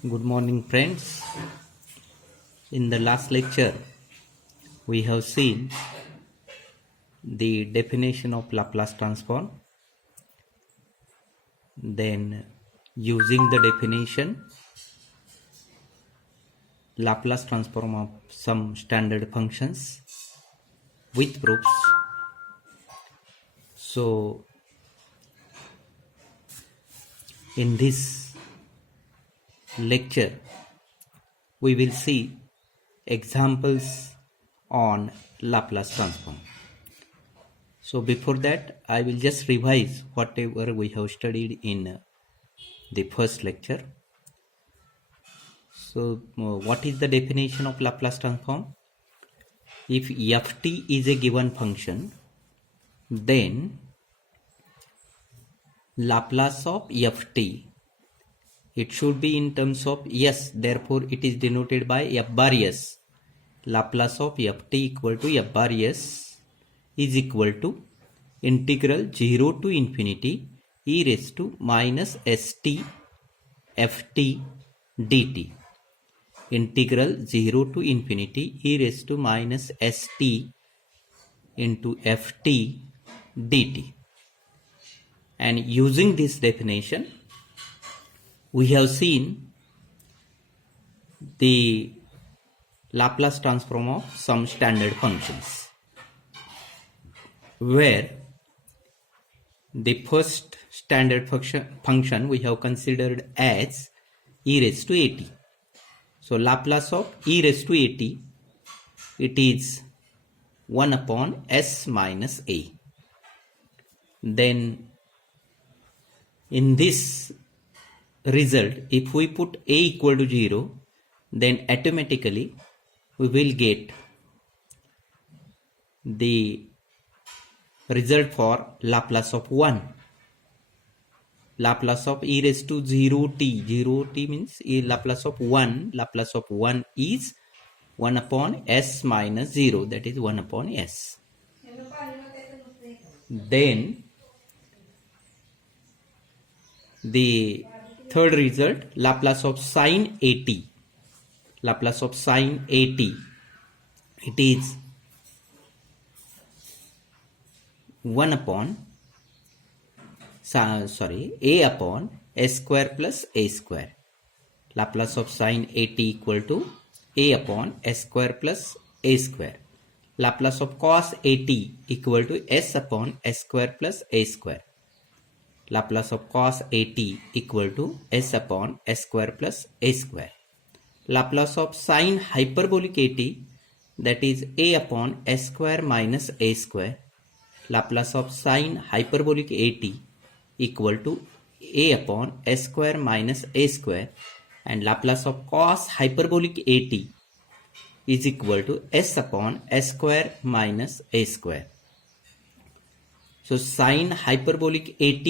Good morning, friends. In the last lecture, we have seen the definition of Laplace transform. Then, using the definition, Laplace transform of some standard functions with proofs. So, in this lecture, we will see examples on Laplace transform. So before that, I will just revise whatever we have studied in the first lecture. So what is the definition of Laplace transform? If ft is a given function, then Laplace of ft, it should be in terms of s, therefore it is denoted by f bar s. Laplace of ft equal to f bar s is equal to integral 0 to infinity e raised to minus st ft dt. Integral 0 to infinity e raised to minus st into ft dt. And using this definition, we have seen the Laplace transform of some standard functions, where the first standard function we have considered as e raised to at. So Laplace of e raised to at, it is 1 upon s minus a. Then in this result, if we put a equal to 0, then automatically we will get the result for Laplace of 1. Laplace of e raised to 0t. 0t means Laplace of 1. Laplace of 1 is 1 upon s minus 0. That is 1 upon s. Then the third result, Laplace of sine at. Laplace of sine at, it is 1 upon a upon s square plus a square. Laplace of sine at equal to a upon s square plus a square. Laplace of cos at equal to s upon s square plus a square. Laplace of cos at equal to s upon s square plus a square. Laplace of sine hyperbolic at, that is a upon s square minus a square. Laplace of sine hyperbolic at equal to a upon s square minus a square, and Laplace of cos hyperbolic at is equal to s upon s square minus a square. So sine hyperbolic at,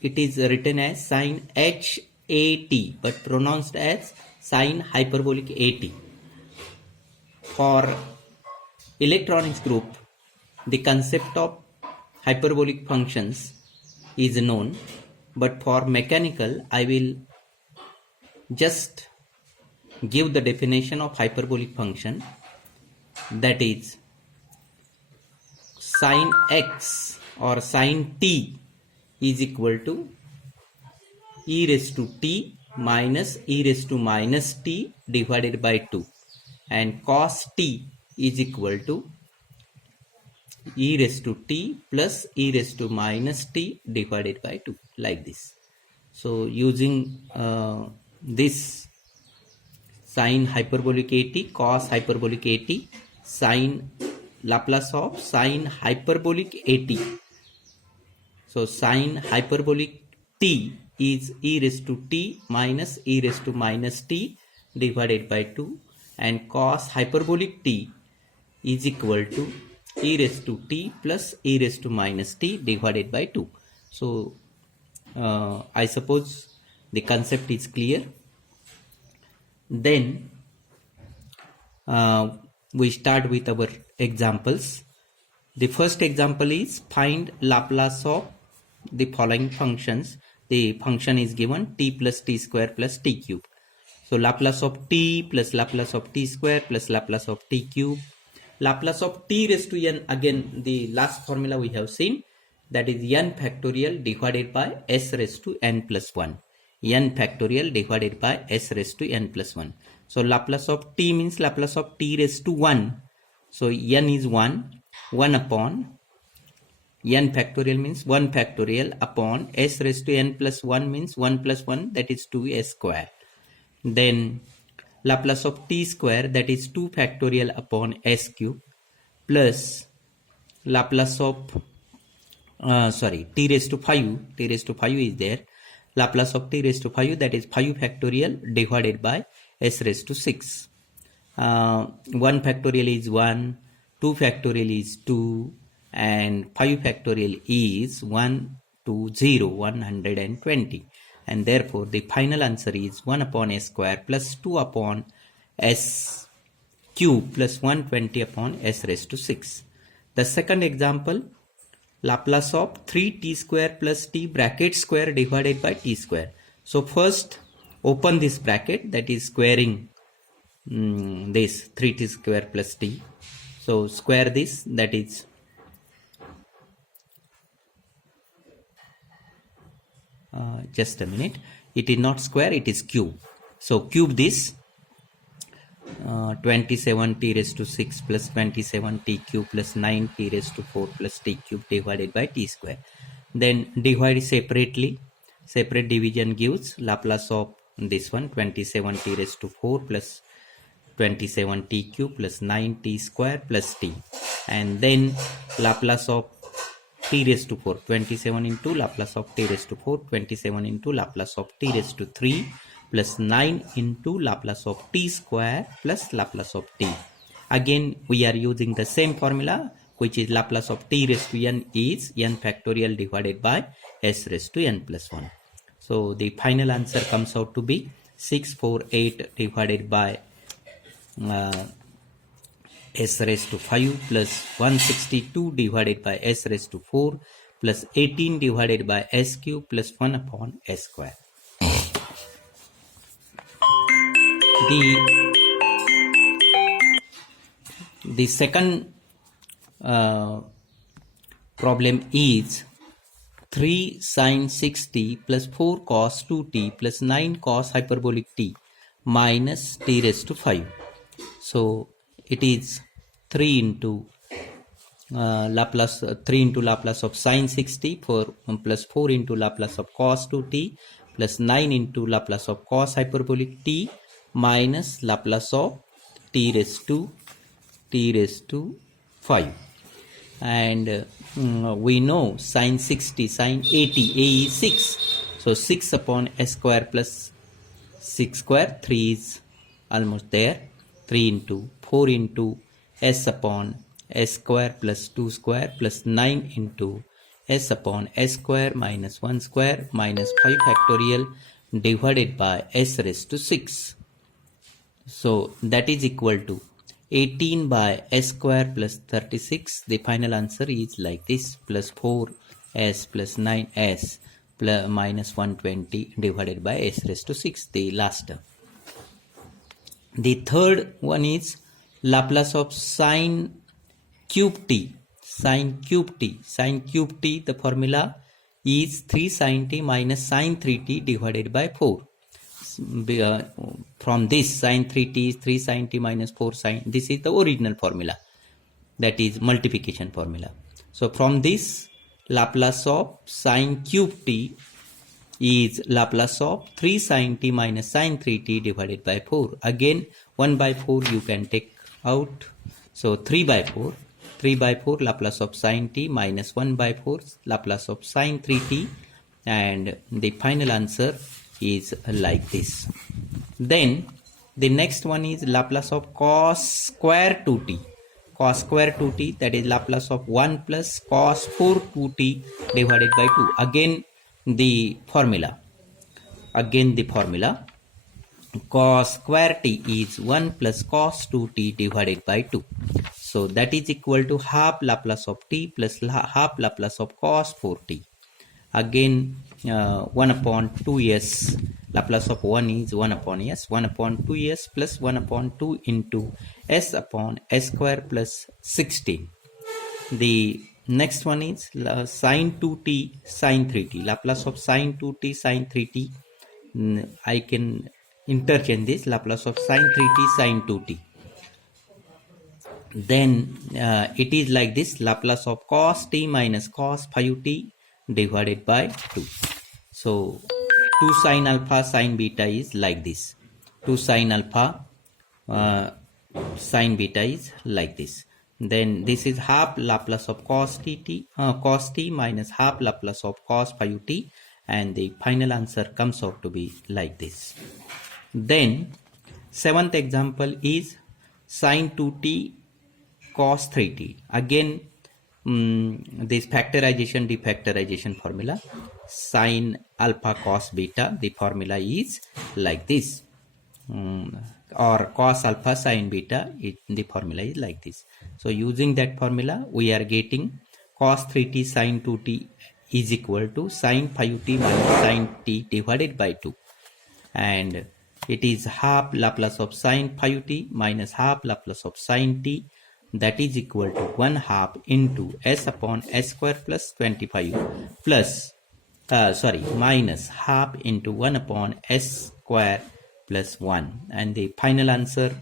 it is written as sine h at but pronounced as sine hyperbolic at. For electronics group, the concept of hyperbolic functions is known, but for mechanical I will just give the definition of hyperbolic function, that is sine x or sine t is equal to e raised to t minus e raised to minus t divided by 2, and cos t is equal to e raised to t plus e raised to minus t divided by 2, like this. So using this sine hyperbolic at, cos hyperbolic at, sine Laplace of sine hyperbolic at. So sine hyperbolic t is e raised to t minus e raised to minus t divided by 2, and cos hyperbolic t is equal to e raised to t plus e raised to minus t divided by 2. So I suppose the concept is clear. Then we start with our examples. The first example is find Laplace of the following functions. The function is given t plus t square plus t cube. So Laplace of t plus Laplace of t square plus Laplace of t cube. Laplace of t raised to n, again the last formula we have seen, that is n factorial divided by s raised to n plus 1. N factorial divided by s raised to n plus 1. So Laplace of t means Laplace of t raised to 1. So n is 1. 1 upon n factorial means 1 factorial upon s raised to n plus 1 means 1 plus 1, that is 2s square. Then Laplace of t square, that is 2 factorial upon s cube, plus Laplace of t raised to 5, t raised to 5 is there, Laplace of t raised to 5, that is 5 factorial divided by s raised to 6. 1 factorial is 1, 2 factorial is 2, and 5 factorial is 120, and therefore the final answer is 1 upon s square plus 2 upon s cube plus 120 upon s raised to 6. The second example, Laplace of 3t square plus t bracket square divided by t square. So first open this bracket, that is squaring this 3t square plus t. So square this, that is just a minute, it is not square, it is cube. So cube this, 27t raised to 6 plus 27t cube plus 9t raised to 4 plus t cube divided by t square. Then divide separately. Separate division gives Laplace of this one, 27t raised to 4 plus 27t cube plus 9t square plus t. And then Laplace of t raised to 4, 27 into Laplace of t raised to 4, 27 into Laplace of t raised to 3 plus 9 into Laplace of t square plus Laplace of t. Again we are using the same formula, which is Laplace of t raised to n is n factorial divided by s raised to n plus 1. So the final answer comes out to be 648 divided by s raised to 5 plus 162 divided by s raised to 4 plus 18 divided by s cube plus 1 upon s square. The second problem is 3 sin 6t plus 4 cos 2t plus 9 cos hyperbolic t minus t raised to 5. So it is 3 into Laplace of sin 6t plus 4 into Laplace of cos 2t plus 9 into Laplace of cos hyperbolic t minus Laplace of t raised to 5. And we know sin 60, sin 80, a is 6. So 6 upon s square plus 6 square, 3 is almost there. 3 into 4 into s upon s square plus 2 square plus 9 into s upon s square minus 1 square minus 5 factorial divided by s raised to 6. So that is equal to 18 by s square plus 36. The final answer is like this, plus 4s plus 9s plus minus 120 divided by s raised to 6, the last term. The third one is Laplace of sin cube t. Sin cube t. Sin cube t, the formula is 3 sin t minus sin 3t divided by 4. From this, sin 3t is 3 sin t minus 4 sin. This is the original formula, that is multiplication formula. So from this, Laplace of sin cube t is Laplace of 3 sin t minus sin 3t divided by 4. Again 1 by 4 you can take out. So 3 by 4 Laplace of sin t minus 1 by 4 Laplace of sin 3t, and the final answer is like this. Then the next one is Laplace of cos square 2t. Cos square 2t, that is Laplace of 1 plus cos 4 2t divided by 2. Again the formula cos square t is 1 plus cos 2t divided by 2. So that is equal to half Laplace of t plus half Laplace of cos 4t. Again 1 upon 2s, Laplace of 1 is 1 upon s, 1 upon 2s plus 1 upon 2 into s upon s square plus 16. The next one is sine 2t sine 3t, Laplace of sine 2t sine 3t. I can interchange this, Laplace of sine 3t sine 2t. Then it is like this, Laplace of cos t minus cos phi t divided by 2. So 2 sine alpha sine beta is like this, 2 sine alpha sine beta is like this. Then this is half Laplace of cos t minus half Laplace of cos phi t, and the final answer comes out to be like this. Then seventh example is sine 2t cos 3t. Again this factorization defactorization formula, sine alpha cos beta, the formula is like this, or cos alpha sine beta, the formula is like this. So using that formula we are getting cos 3t sine 2t is equal to sine phi t minus sine t divided by 2, and it is half Laplace of sine phi t minus half Laplace of sine t, that is equal to 1 half into s upon s square plus 25 plus minus half into 1 upon s square plus 1, and the final answer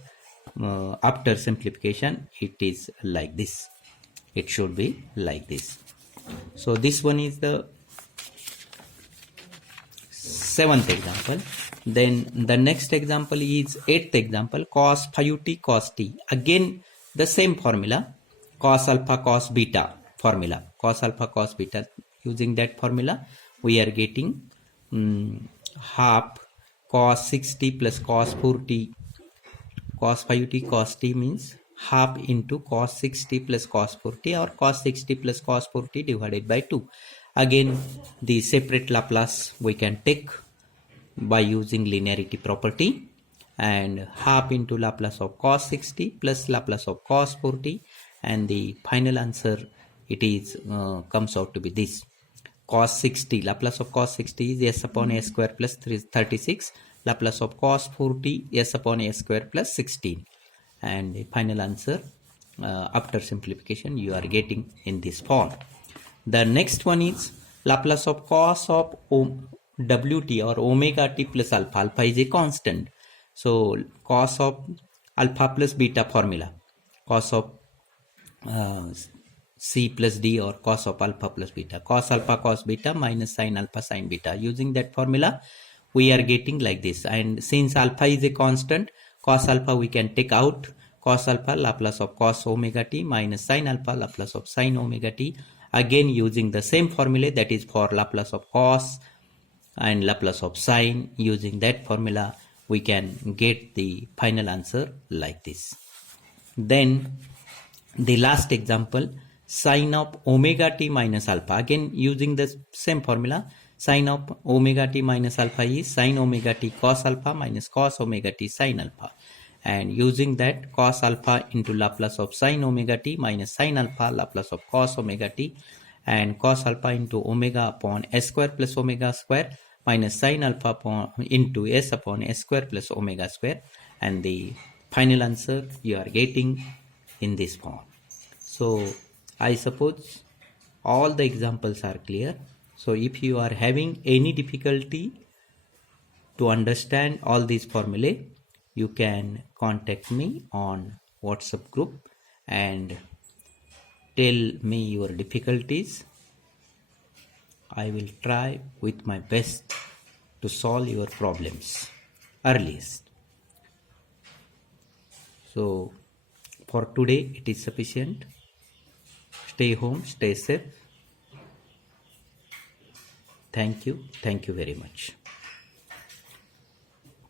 after simplification it is like this, it should be like this. So this one is the seventh example. Then the next example is eighth example, cos phi t cos t. Again the same formula, cos alpha cos beta formula, cos alpha cos beta. Using that formula we are getting half cos 6t plus cos 4t, cos phi t cos t means half into cos 6t plus cos 4t, or cos 6t plus cos 4t divided by 2. Again the separate Laplace we can take by using linearity property, and half into Laplace of cos 6t plus Laplace of cos 4t, and the final answer it is comes out to be this, cos 6t, Laplace of cos 6t is s upon a square plus 36, Laplace of cos 4t s upon a square plus 16, and the final answer after simplification you are getting in this form. The next one is Laplace of cos of wt or omega t plus alpha, alpha is a constant. So cos of alpha plus beta formula, cos of c plus d or cos of alpha plus beta, cos alpha cos beta minus sin alpha sin beta. Using that formula we are getting like this, and since alpha is a constant, cos alpha we can take out, cos alpha Laplace of cos omega t minus sin alpha Laplace of sin omega t. Again using the same formula, that is for Laplace of cos and Laplace of sin, using that formula we can get the final answer like this. Then the last example, sin of omega t minus alpha. Again using the same formula, sin of omega t minus alpha is sin omega t cos alpha minus cos omega t sin alpha, and using that cos alpha into Laplace of sin omega t minus sin alpha Laplace of cos omega t, and cos alpha into omega upon s square plus omega square minus sin alpha upon into s upon s square plus omega square, and the final answer you are getting in this form. So I suppose all the examples are clear. So if you are having any difficulty to understand all these formulae, you can contact me on WhatsApp group and tell me your difficulties. I will try with my best to solve your problems earliest. So for today it is sufficient. Stay home, stay safe. Thank you very much.